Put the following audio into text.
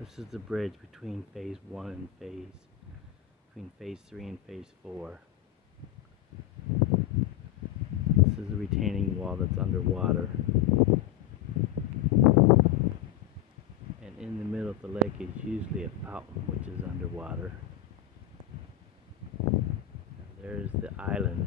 This is the bridge between phase 1 and between phase 3 and phase 4. This is the retaining wall that's underwater. And in the middle of the lake is usually a fountain which is underwater. And there's the island.